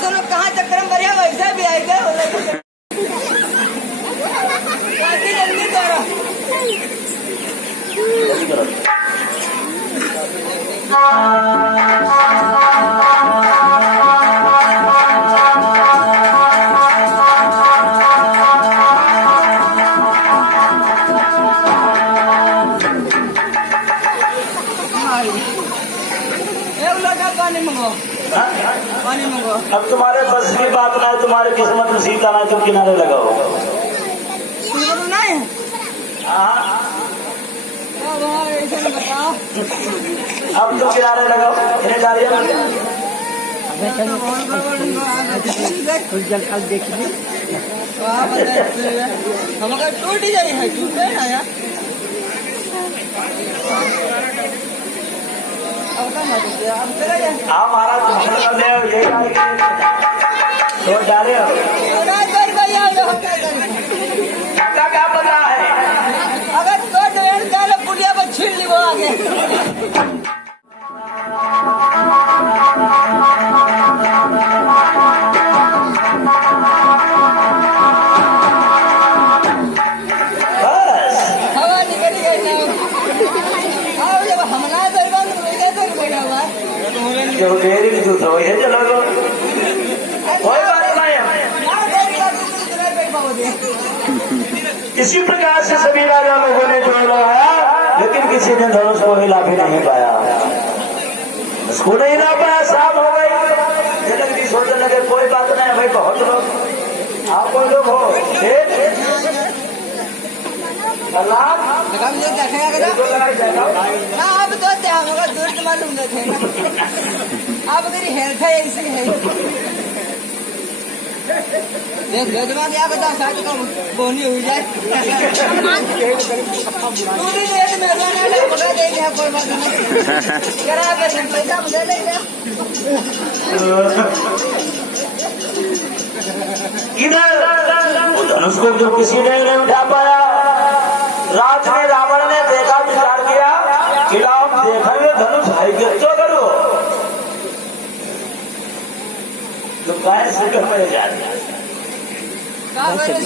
दोनों कहाँ चक्कर में बढ़िया वैसे भी आए गए जल्दी करो। पानी मंगो, पानी मंगो। अब तुम्हारे बस की बात ना है, तुम्हारी किस्मत में सीता ना, तुम किनारे लगाओ। नहीं बताओ, अब तुम किनारे लगाओ। इन्हें जा रही है देखिए हम अगर टूट ही जाए है टूटे ना यार। हाँ महाराज तो डाले हो क्या पता है अगर तो पुलिया पर छीन ली वो आगे। हवा निकल गई ना जब हमला जो डेरी में दूसरा वही है चलो कोई बात नहीं है। इसी प्रकार से सभी राजा लोगों ने जोड़ लगाया, लेकिन किसी ने धनुष को हिला भी नहीं पाया। उसको नहीं हिला पाया, साफ हो गई। जनक जी सोचने लगे कोई बात नहीं भाई, बहुत लोग आप कोई लोग हो आप तो दूर मालूम थे आप अगर हेल्थ है ऐसे है क्या बता शायद का बोनी हुई जाए कोई बात नहीं पैसा मुझे ले इधर धनुष को जो किसी ने नहीं उठा पाया। रात में रावण ने देखा, विचार किया कि राम देखेंगे धनुष है तो करो तो कैसे पड़े जा रही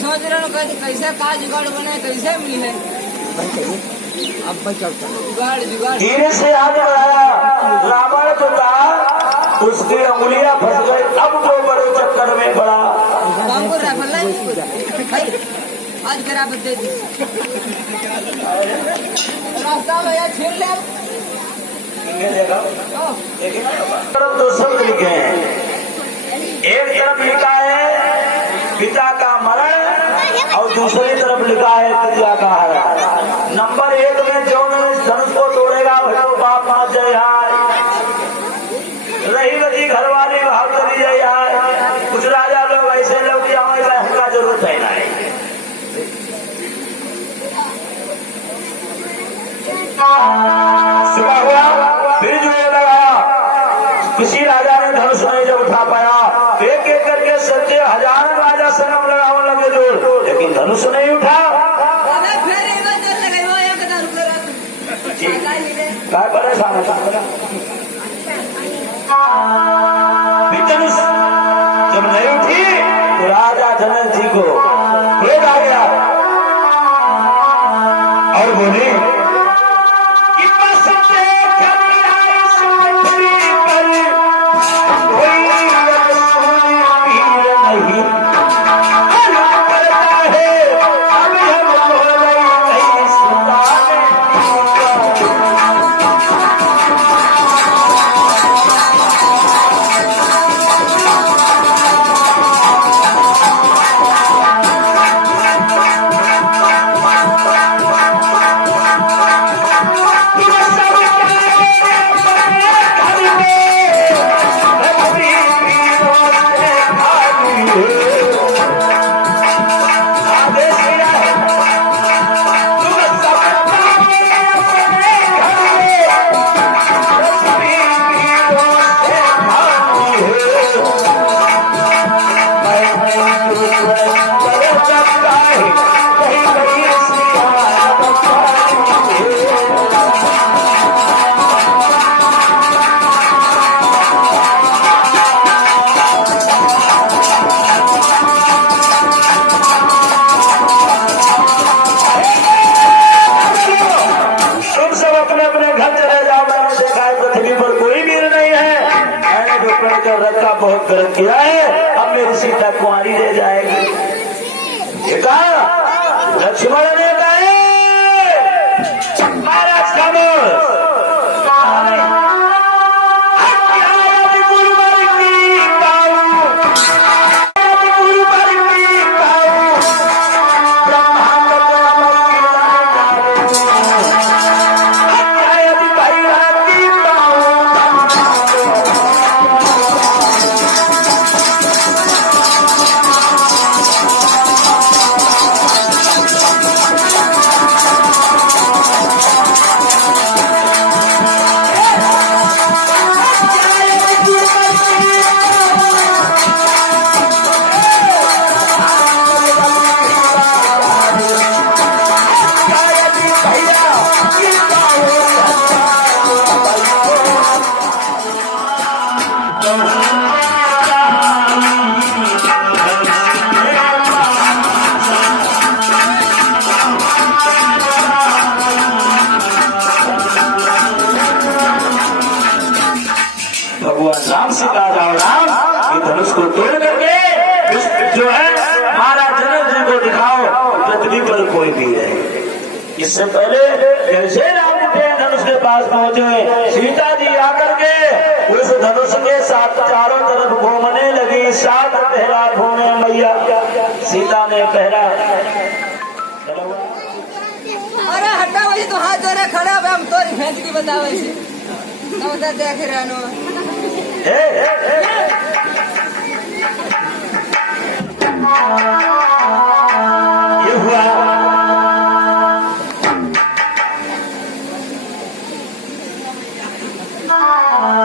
सोच रहे हो कैसे का जुगाड़ बने कैसे मिले अब जुगाड़ जुगाड़ धीरे से आगे बढ़ाया। रावण को कहा, उसकी अंगुलियां फंस गई। अब वो बड़े चक्कर में पड़ा। आज करा बदले रास्ता में या छीन ले। दो शब्द लिखे हैं, एक तरफ लिखा है पिता का मरण और दूसरी तरफ लिखा है पिता का हरण। नंबर 1 में जो धनुष को तोड़ेगा भैरव बाप माँ जय हाय, रही बची घरवाली भाव चली जय हाय। कुछ राजा लोग ऐसे लोग हमारे हमका जरूरत है ना। सुबह हुआ फिर जो लगा, किसी राजा ने धनुष नहीं जब उठा पाया। एक एक करके सच्चे हजारों राजा सनम लगाने लगे जोर, लेकिन धनुष नहीं उठा। क्या परेशान है धनुष जब नहीं उठी तो राजा जनक जी को क्रोध आ गया और बोले लेकर रखा, बहुत गलत किया है, अब मेरी सीता कुंवारी रह जाएगी। ये कहा लक्ष्मण ने कहे महाराज खामोश, भगवान राम से कहा जाओ राम कि धनुष को तोड़ करके जो है महाराज जनक जी को दिखाओ पृथ्वी पर कोई भी रहे। इससे पहले जैसे राम के धनुष के पास पहुंचे, सीता जी आकर के उस धनुष के साथ चारों तरफ घूमने लगी। 7 पहरा घूमे मैया, सीता ने पहरा। अरे हटा वही तो हाथ जोड़े खड़ा है, हम तोरी भेज की बतावे देख रहनो ये हुआ।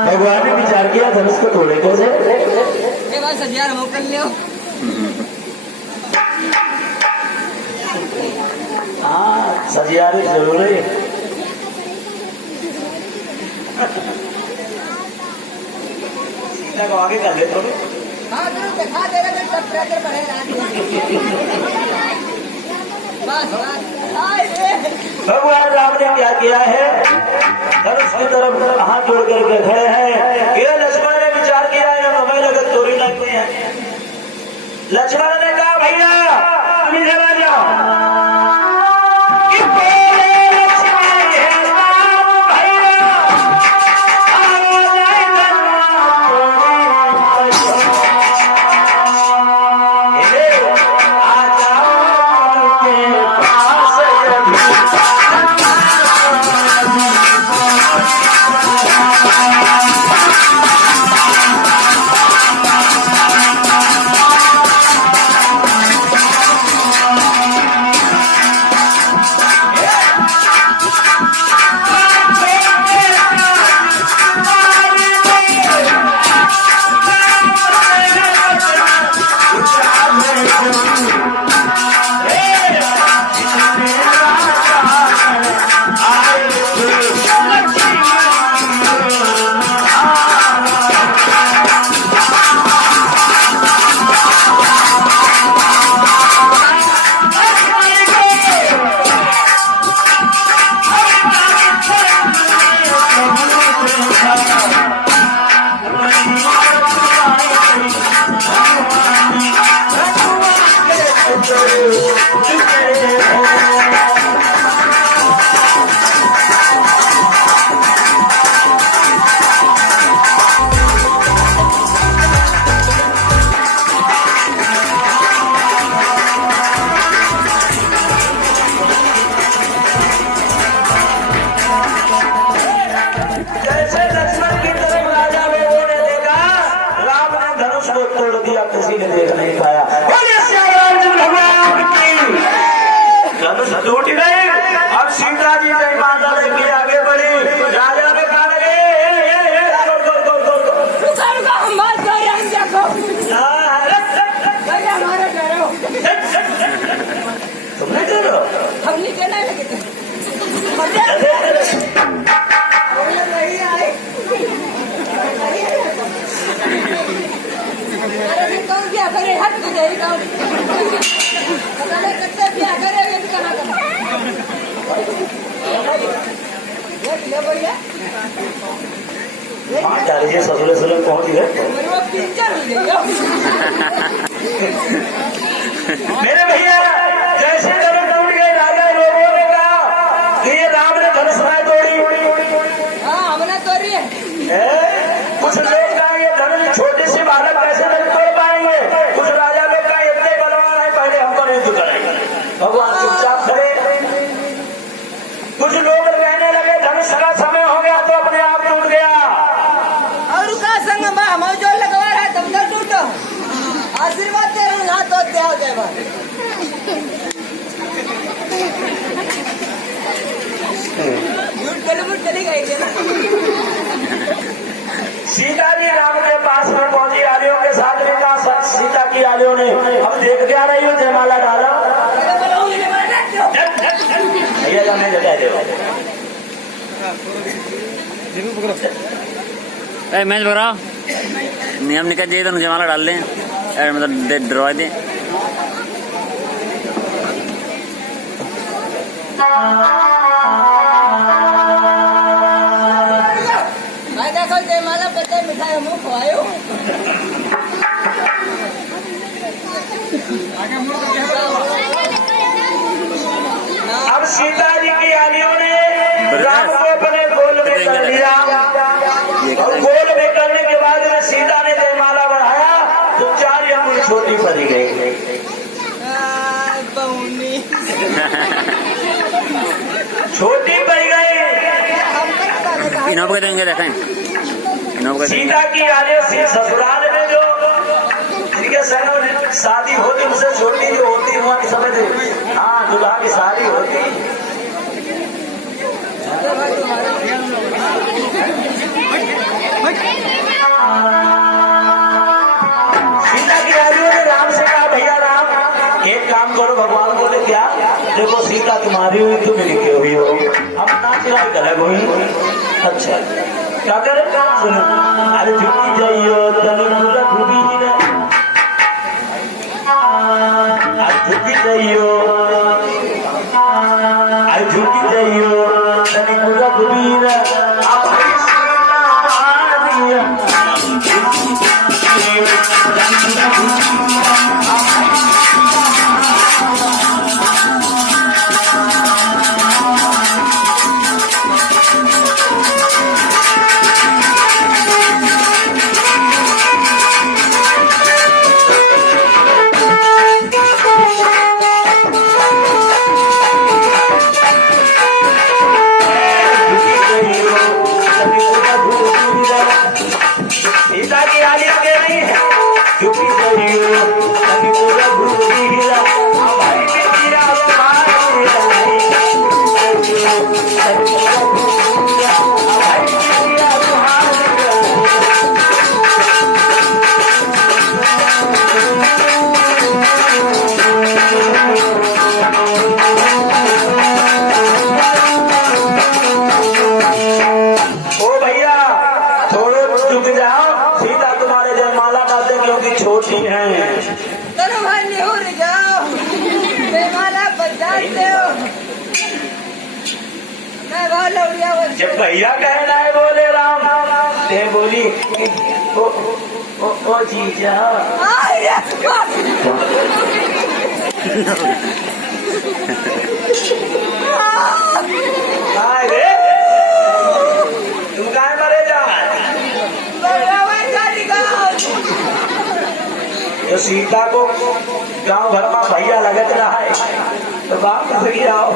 भगवान ने विचार किया धनुष को तोड़े कैसे। ये बात सजियार मोकल लियो। हाँ सजियारी जरूरी है। सीता को आगे कर ले थोड़ी। हाँ जरूर दिखा दे रहे सब प्रेशर भगवान राम ने क्या किया है, धनुष की तरफ हाथ जोड़ करके खड़े हैं। ये लक्ष्मण ने विचार किया है हमें लगत चोरी लगती है। लक्ष्मण ने कहा भैया तुम इधर आ जाओ। किसी ने देख नहीं पाया। टूट गई। अब सीता जी कई माता लेके आगे बढ़ी, राजा ने कहा तुमने डरो, हम नहीं कहना लगे क्या करे हट तो जाए करते क्या करे कहाँ कर हाँ डालिए ससुरे ससुरे पहुंच गए मेरे को पिक्चर मिल गया मेरे भैया जैसे धनुष टूट गए राजा लोगों ने कहा कि ये राम ने धनुष ना तोड़ी हाँ हमने तोड़ी है कुछ लोग कहा ये धनुष छोटे से बालक कैसे नहीं तोड़ पाएंगे कुछ राजा लोग कहा इतने बलवान है पहले हम पर युद्ध करेंगे भगवान चुपचाप खड़े कुछ लोग कहने लगे धनुष का समय हो गया तो अपने आप टूट गया और का संग में जो लगवा रहा है तुम तो टूटो आशीर्वाद दे रहा हूँ हाथ तो दे हो जाए बात झूठ चली गई थी ना सीता जी राम के पास में पहुंची आलियों के साथ में कहा सीता की आलियों ने अब देख क्या रही हो जयमाला डाला भैया जाने जगह दे मैच पकड़ाओ नियम निकल जाइए तो जमाला डाल लें मतलब डरवा दें मैं देखो जयमाला पते मिठाई मुँह खवायो अब सीता जी की आलियों ने राम को अपने गोल में कर लिया और गोल में करने के बाद में सीता ने जयमाला बढ़ाया तो 4 अंगुल छोटी पड़ी गई छोटी पड़ गई इनोव के देंगे देखें इनोव के सीता की आलियों से ससुराल में जो जिनके संग में शादी होती उनसे छोटी जो होती वहाँ समझ हाँ दुल्हा की शादी होती सीता की आलियों ने राम से कहा भैया राम एक काम करो भगवान बोले क्या देखो सीता तुम्हारी हुई तुम लिखे हुई हो हम नाच राय अलग हुई अच्छा क्या करे सुनो अरे झुकी जाइयो रघुवीर झुकी जाइयो अरे झुकी जाइयो रघुवीर सीता की आलिया के नहीं है झुकी जाइयो कभी पूरा घूमिया भाई मेरा छोटी है चलो भाई निहुर जाओ जयमाला बजाते हो मैं बहुत लौड़िया बोल जब भैया कहना है बोले राम ते बोली ओ जीजा रे तुम कहाँ मरे जा तो सीता को गांव भर में भैया लगत रहा है तो बाप से आओ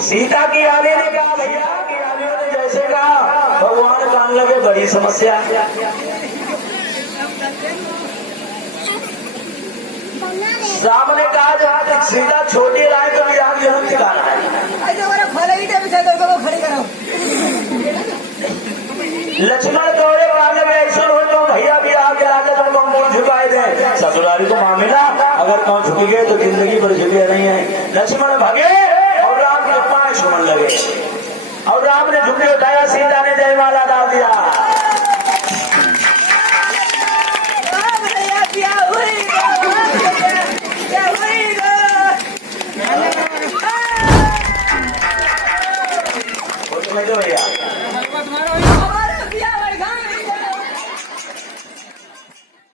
सीता की आली ने कहा भैया की आलियों ने जैसे कहा भगवान कान लगे बड़ी समस्या सामने कहा जहाँ सीता छोटी राय तो यहाँ जन्म ठिकाना है लक्ष्मण दौड़े मामले में ऐसा हो तो भैया भी आगे आके तुमको मुंह झुकाए दे ससुराली को मामला अगर कौन झुकी गए तो जिंदगी पर झुके नहीं है लक्ष्मण